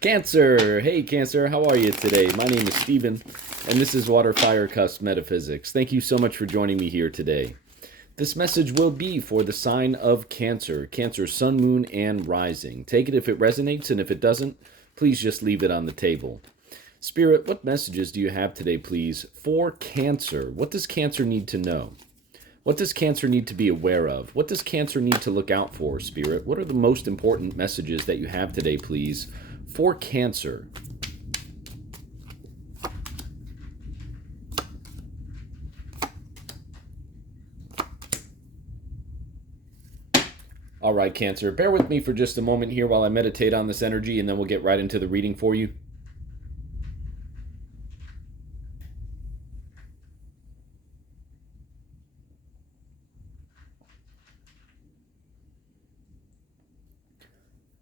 Cancer! Hey Cancer, how are you today? My name is Steven, and this is WATERFIRECUSP Metaphysics. Thank you so much for joining me here today. This message will be for the sign of Cancer, Cancer sun, moon, and rising. Take it if it resonates, and if it doesn't, please just leave it on the table. Spirit, what messages do you have today, please, for Cancer? What does Cancer need to know? What does Cancer need to be aware of? What does Cancer need to look out for, Spirit? What are the most important messages that you have today, please, for Cancer? All right, Cancer, bear with me for just a moment here while I meditate on this energy, and then we'll get right into the reading for you.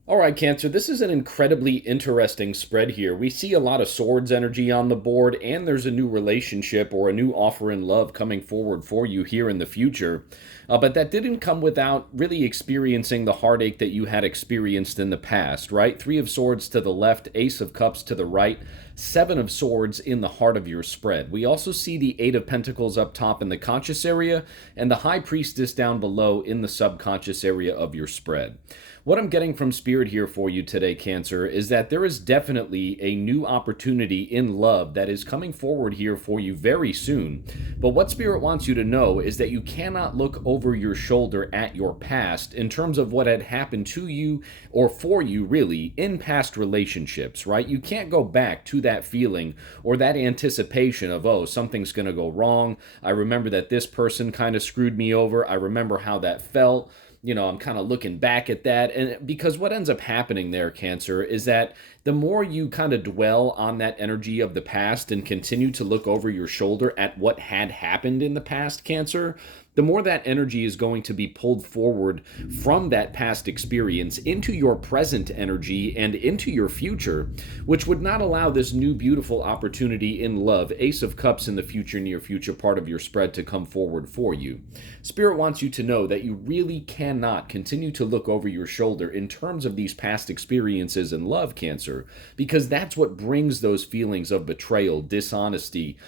All right, Cancer, this is an incredibly interesting spread here. We see a lot of swords energy on the board, and there's a new relationship or a new offer in love coming forward for you here in the future. But that didn't come without really experiencing the heartache that you had experienced in the past, right? Three of Swords to the left, Ace of Cups to the right, Seven of Swords in the heart of your spread. We also see the Eight of Pentacles up top in the conscious area, and the High Priestess down below in the subconscious area of your spread. What I'm getting from Spirit here for you today, Cancer, is that there is definitely a new opportunity in love that is coming forward here for you very soon. But what Spirit wants you to know is that you cannot look over your shoulder at your past in terms of what had happened to you or for you, really, in past relationships, right? You can't go back to that feeling or that anticipation of, oh, something's going to go wrong. I remember that this person kind of screwed me over. I remember how that felt. I'm kind of looking back at that. And because what ends up happening there, Cancer, is that the more you kind of dwell on that energy of the past and continue to look over your shoulder at what had happened in the past, Cancer, the more that energy is going to be pulled forward from that past experience into your present energy and into your future, which would not allow this new beautiful opportunity in love, Ace of Cups in the future, near future part of your spread, to come forward for you. Spirit wants you to know that you really cannot continue to look over your shoulder in terms of these past experiences in love, Cancer, because that's what brings those feelings of betrayal, dishonesty,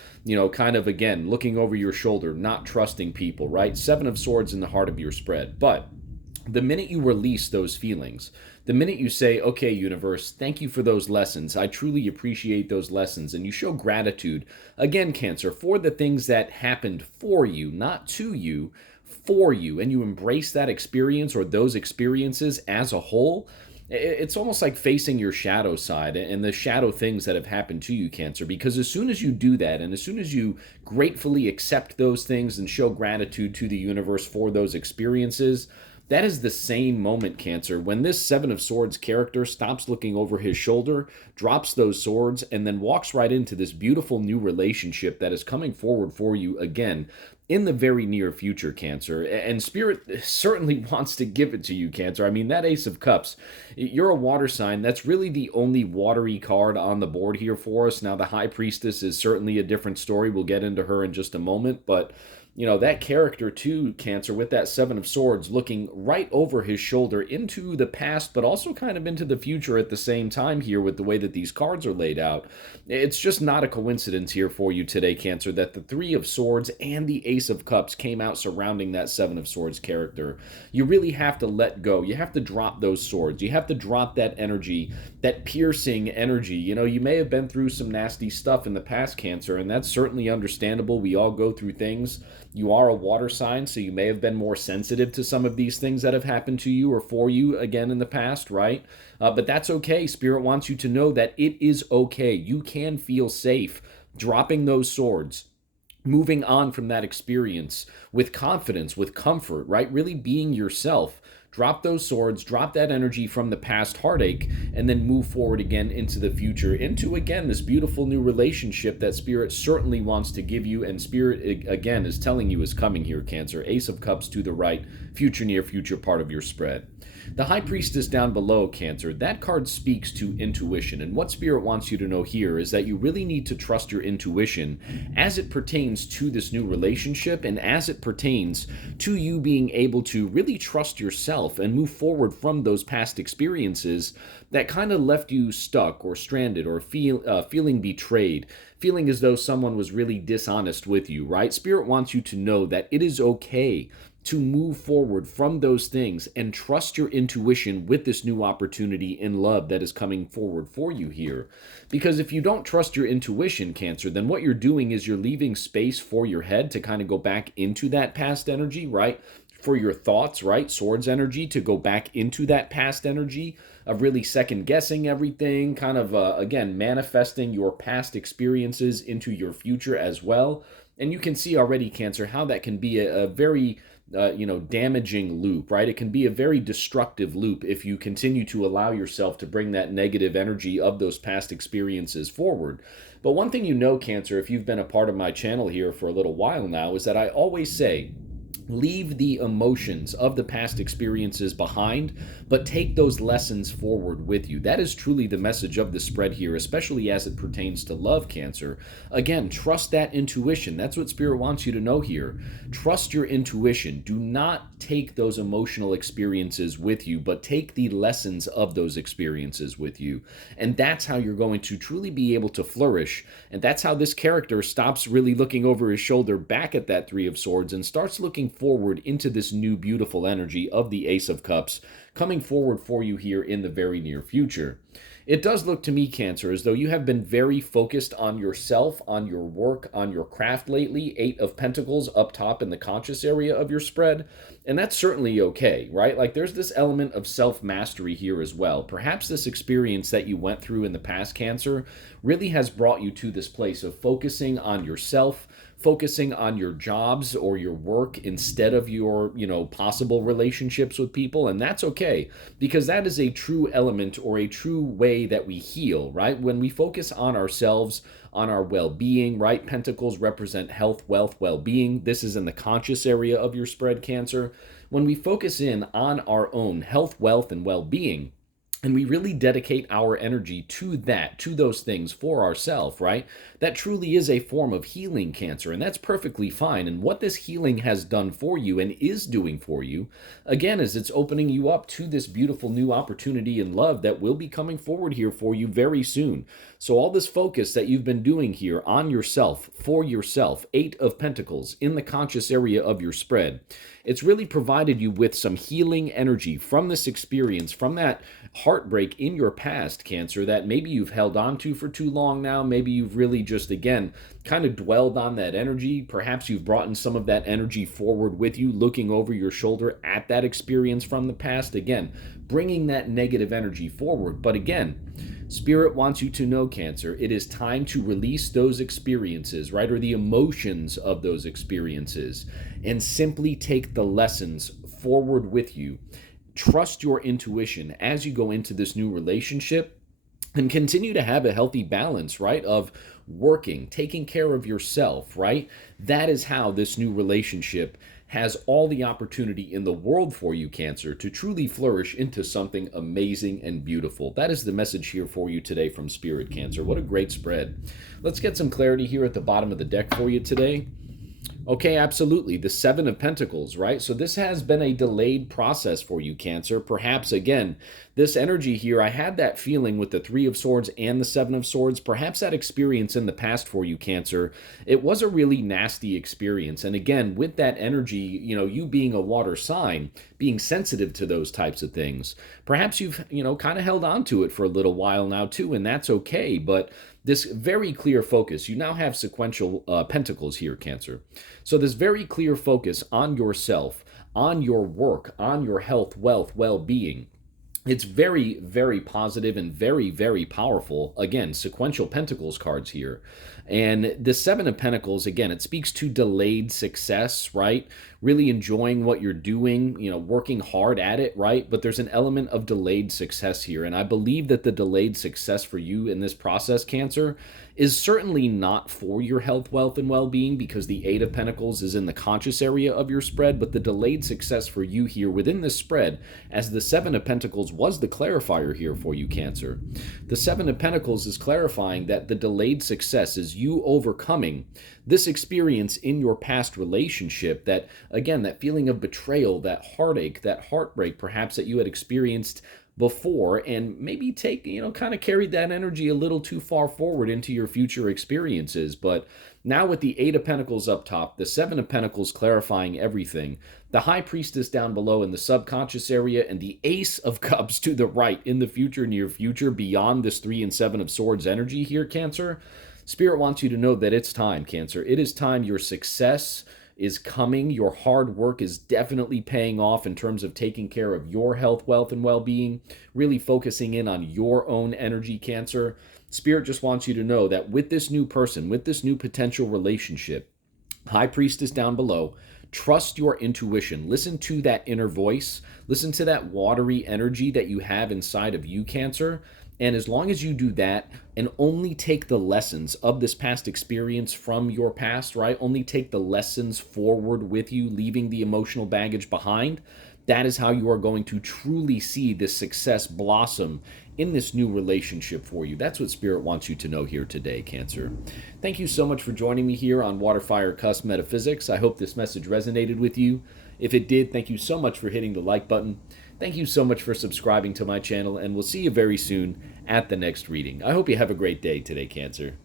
kind of, again, looking over your shoulder, not trusting people, right? Seven of Swords in the heart of your spread. But the minute you release those feelings, the minute you say, okay, universe, thank you for those lessons. I truly appreciate those lessons. And you show gratitude, again, Cancer, for the things that happened for you, not to you, for you. And you embrace that experience or those experiences as a whole. It's almost like facing your shadow side and the shadow things that have happened to you, Cancer, because as soon as you do that and as soon as you gratefully accept those things and show gratitude to the universe for those experiences, that is the same moment, Cancer, when this Seven of Swords character stops looking over his shoulder, drops those swords, and then walks right into this beautiful new relationship that is coming forward for you again in the very near future, Cancer. And Spirit certainly wants to give it to you, Cancer. I mean, that Ace of Cups, you're a water sign. That's really the only watery card on the board here for us. Now, the High Priestess is certainly a different story. We'll get into her in just a moment, but that character too, Cancer, with that Seven of Swords looking right over his shoulder into the past, but also kind of into the future at the same time here with the way that these cards are laid out. It's just not a coincidence here for you today, Cancer, that the Three of Swords and the Ace of Cups came out surrounding that Seven of Swords character. You really have to let go. You have to drop those swords. You have to drop that energy, that piercing energy. You may have been through some nasty stuff in the past, Cancer, and that's certainly understandable. We all go through things. You are a water sign, so you may have been more sensitive to some of these things that have happened to you or for you again in the past, right? But that's okay. Spirit wants you to know that it is okay. You can feel safe dropping those swords, moving on from that experience with confidence, with comfort, right? Really being yourself. Drop those swords, drop that energy from the past heartache, and then move forward again into the future, into, again, this beautiful new relationship that Spirit certainly wants to give you, and Spirit, again, is telling you is coming here, Cancer. Ace of Cups to the right, future, near future part of your spread. The High Priestess down below, Cancer, that card speaks to intuition, and what Spirit wants you to know here is that you really need to trust your intuition as it pertains to this new relationship and as it pertains to you being able to really trust yourself yourself and move forward from those past experiences that kind of left you stuck or stranded or feeling betrayed, feeling as though someone was really dishonest with you, right? Spirit wants you to know that it is okay to move forward from those things and trust your intuition with this new opportunity in love that is coming forward for you here. Because if you don't trust your intuition, Cancer, then what you're doing is you're leaving space for your head to kind of go back into that past energy, right? For your thoughts, right? Swords energy to go back into that past energy of really second guessing everything, kind of, again, manifesting your past experiences into your future as well. And you can see already, Cancer, how that can be a very damaging loop, right? It can be a very destructive loop if you continue to allow yourself to bring that negative energy of those past experiences forward. But one thing you know, Cancer, if you've been a part of my channel here for a little while now, is that I always say, leave the emotions of the past experiences behind, but take those lessons forward with you. That is truly the message of the spread here, especially as it pertains to love, Cancer. Again, trust that intuition. That's what Spirit wants you to know here. Trust your intuition. Do not take those emotional experiences with you, but take the lessons of those experiences with you. And that's how you're going to truly be able to flourish. And that's how this character stops really looking over his shoulder back at that Three of Swords and starts looking forward into this new beautiful energy of the Ace of Cups coming forward for you here in the very near future. It does look to me, Cancer, as though you have been very focused on yourself, on your work, on your craft lately. Eight of Pentacles up top in the conscious area of your spread. And that's certainly okay, right? Like there's this element of self-mastery here as well. Perhaps this experience that you went through in the past, Cancer, really has brought you to this place of focusing on yourself, focusing on your jobs or your work instead of your, possible relationships with people. And that's okay, because that is a true element or a true way that we heal, right? When we focus on ourselves, on our well-being, right? Pentacles represent health, wealth, well-being. This is in the conscious area of your spread, Cancer. When we focus in on our own health, wealth, and well-being, and we really dedicate our energy to that, to those things for ourselves, right? That truly is a form of healing, Cancer, and that's perfectly fine. And what this healing has done for you and is doing for you, again, is it's opening you up to this beautiful new opportunity in love that will be coming forward here for you very soon. So all this focus that you've been doing here on yourself, for yourself, Eight of Pentacles in the conscious area of your spread, it's really provided you with some healing energy from this experience, from that heartbreak in your past, Cancer, that maybe you've held on to for too long now. Maybe you've really just, again, kind of dwelled on that energy. Perhaps you've brought in some of that energy forward with you, looking over your shoulder at that experience from the past. Again, bringing that negative energy forward. But again, Spirit wants you to know, Cancer, it is time to release those experiences, right? Or the emotions of those experiences, and simply take the lessons forward with you. Trust your intuition as you go into this new relationship and continue to have a healthy balance, right? Of working, taking care of yourself, right? That is how this new relationship has all the opportunity in the world for you, Cancer, to truly flourish into something amazing and beautiful. That is the message here for you today from Spirit, Cancer. What a great spread. Let's get some clarity here at the bottom of the deck for you today. Okay, absolutely. The Seven of Pentacles, right? So this has been a delayed process for you, Cancer. Perhaps, again, this energy here, I had that feeling with the Three of Swords and the Seven of Swords. Perhaps that experience in the past for you, Cancer, it was a really nasty experience. And again, with that energy, you being a water sign, being sensitive to those types of things, perhaps you've, kind of held on to it for a little while now too, and that's okay. But this very clear focus, you now have sequential pentacles here, Cancer. So this very clear focus on yourself, on your work, on your health, wealth, well-being, it's very, very positive and very, very powerful. Again, sequential pentacles cards here. And the Seven of Pentacles, again, it speaks to delayed success, right? Really enjoying what you're doing, working hard at it, right? But there's an element of delayed success here. And I believe that the delayed success for you in this process, Cancer, is certainly not for your health, wealth, and well-being, because the Eight of Pentacles is in the conscious area of your spread. But the delayed success for you here within this spread, as the Seven of Pentacles was the clarifier here for you, Cancer. The Seven of Pentacles is clarifying that the delayed success is you overcoming this experience in your past relationship, that, again, that feeling of betrayal, that heartache, that heartbreak perhaps that you had experienced before, and maybe kind of carried that energy a little too far forward into your future experiences. But now with the Eight of Pentacles up top, the Seven of Pentacles clarifying everything, the High Priestess down below in the subconscious area, and the Ace of Cups to the right in the future, near future, beyond this 3 and 7 of Swords energy here, Cancer, Spirit wants you to know that it's time, Cancer. It is time. Your success is coming. Your hard work is definitely paying off in terms of taking care of your health, wealth, and well-being, really focusing in on your own energy, Cancer. Spirit just wants you to know that with this new person, with this new potential relationship, High Priestess down below, trust your intuition. Listen to that inner voice. Listen to that watery energy that you have inside of you, Cancer. And as long as you do that and only take the lessons of this past experience from your past, right? Only take the lessons forward with you, leaving the emotional baggage behind. That is how you are going to truly see this success blossom in this new relationship for you. That's what Spirit wants you to know here today, Cancer. Thank you so much for joining me here on Water, Fire, Cusp Metaphysics. I hope this message resonated with you. If it did, thank you so much for hitting the like button. Thank you so much for subscribing to my channel, and we'll see you very soon at the next reading. I hope you have a great day today, Cancer.